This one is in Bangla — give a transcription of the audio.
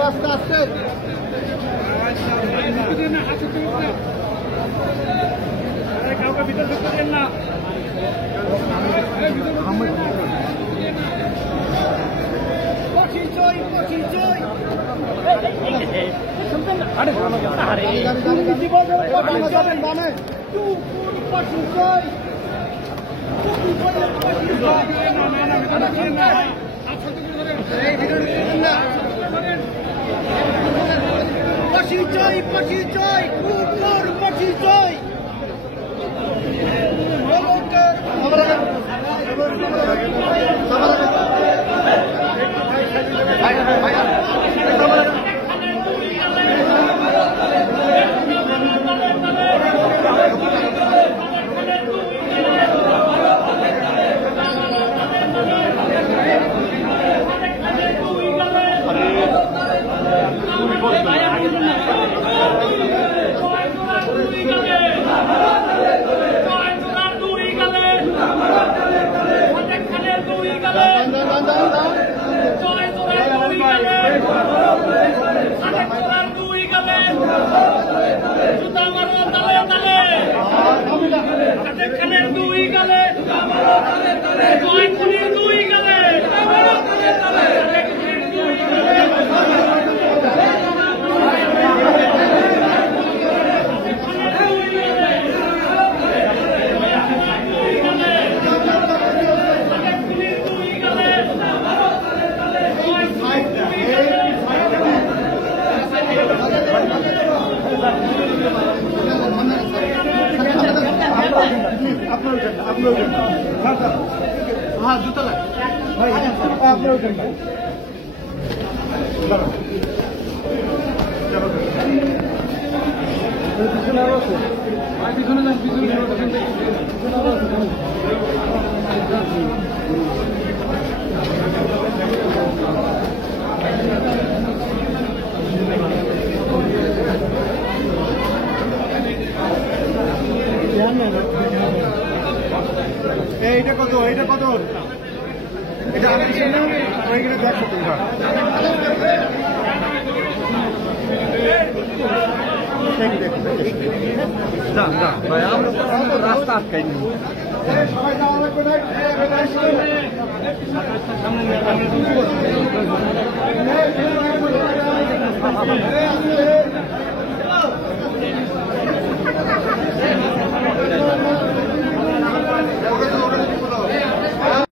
রাস্তা আসছে কাউকে ভিতরে ঢুকতে দেন না। हाँ দুতলা ভাই আপনার ওখানে পিছনে আরো আছে পিছনে যান পিছনে আরো আছে এইটা কত এটা কত এটা আমি ওইখানে 100 টাকা যান যান ভাই আমরা রাস্তা আটকাই নি সবাই যাওয়া লাগবে না সামনে